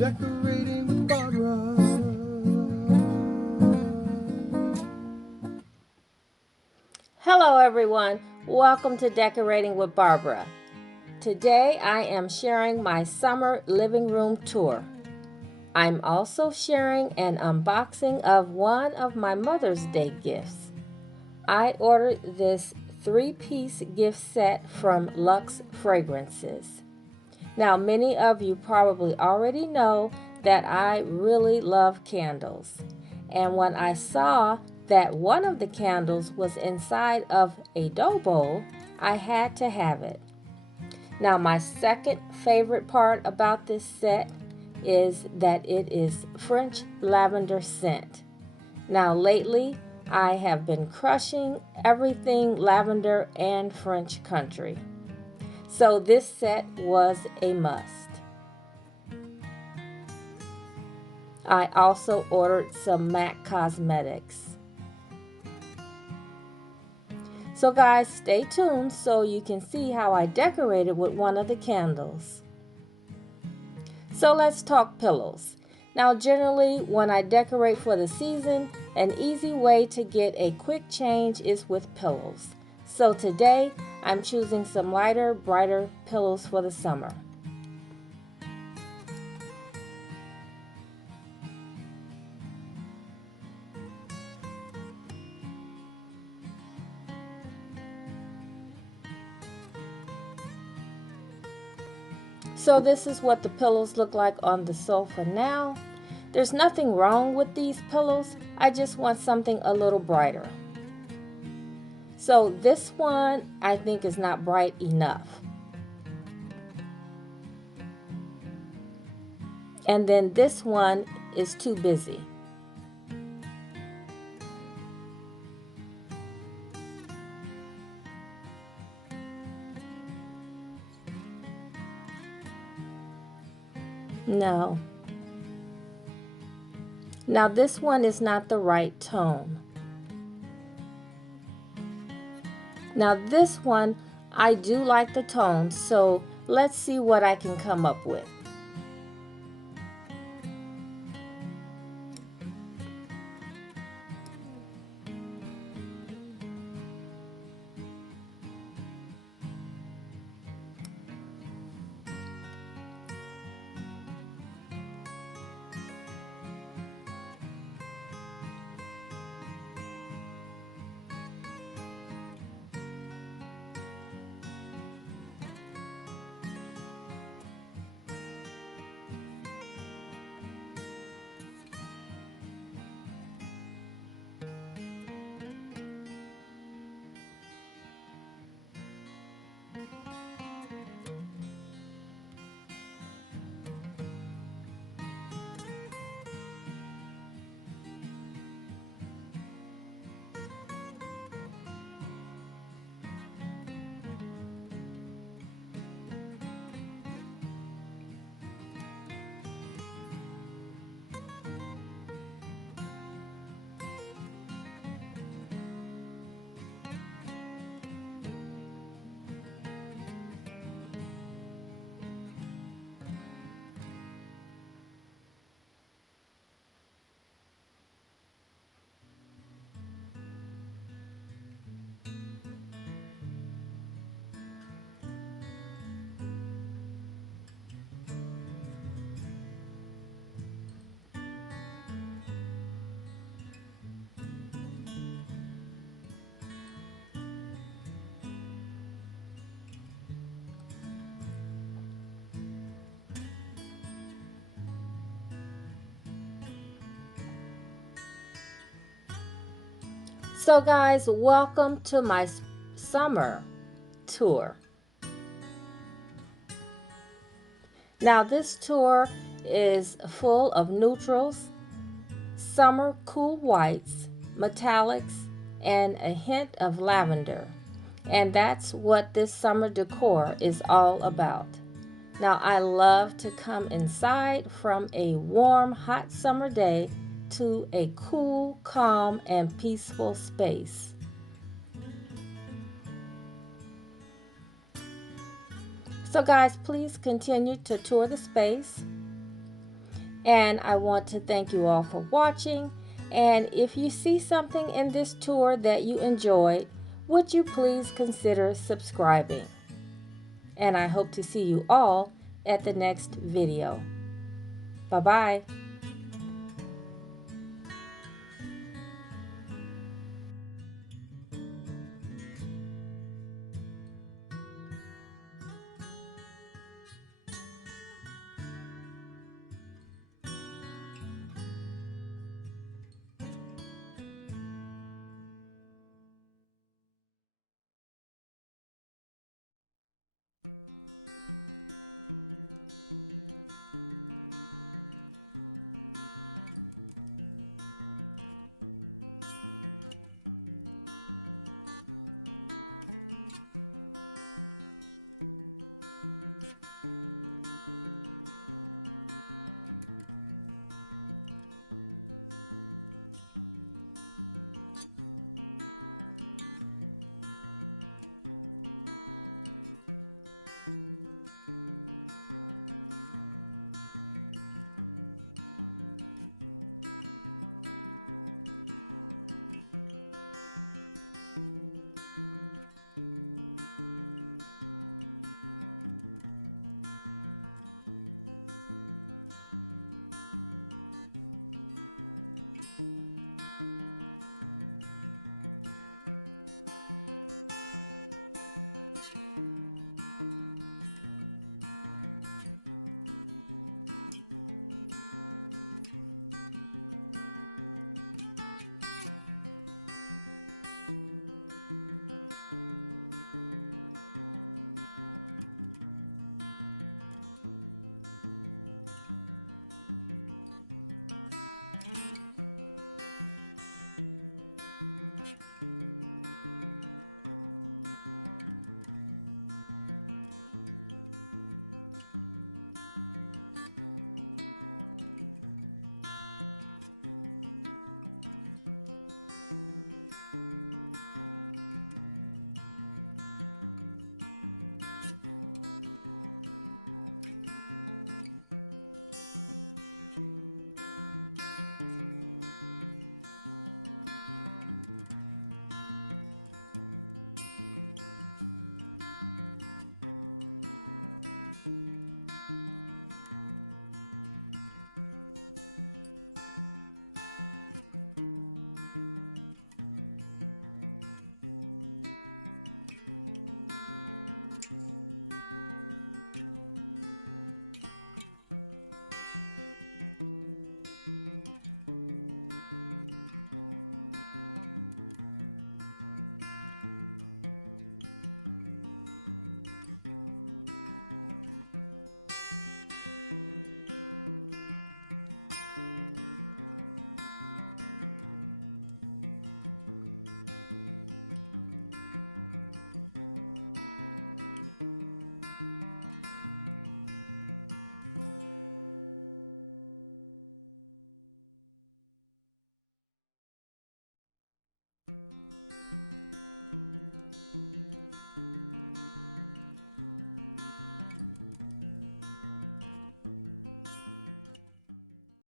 Decorating with Barbara. Hello, everyone. Welcome to Decorating with Barbara. Today I am sharing my summer living room tour. I'm also sharing an unboxing of one of my Mother's Day gifts. I ordered this three-piece gift set from Luxe Fragrances. Now, many of you probably already know that I really love candles. And when I saw that one of the candles was inside of a dough bowl, I had to have it. Now, my second favorite part about this set is that it is French lavender scent. Now, lately, I have been crushing everything lavender and French country. So this set was a must. I also ordered some MAC cosmetics. So guys, stay tuned so you can see how I decorated with one of the candles. So let's talk pillows. Now generally when I decorate for the season, an easy way to get a quick change is with pillows. So today I'm choosing some lighter, brighter pillows for the summer. So this is what the pillows look like on the sofa now. There's nothing wrong with these pillows. I just want something a little brighter. So this one I think is not bright enough. And then this one is too busy. No. Now this one is not the right tone. Now this one, I do like the tone, so let's see what I can come up with. So guys, welcome to my summer tour. Now this tour is full of neutrals, summer cool whites, metallics, and a hint of lavender. And that's what this summer decor is all about. Now I love to come inside from a warm, hot summer day to a cool, calm, and peaceful space. So guys, please continue to tour the space. And I want to thank you all for watching. And if you see something in this tour that you enjoyed, would you please consider subscribing? And I hope to see you all at the next video. Bye-bye.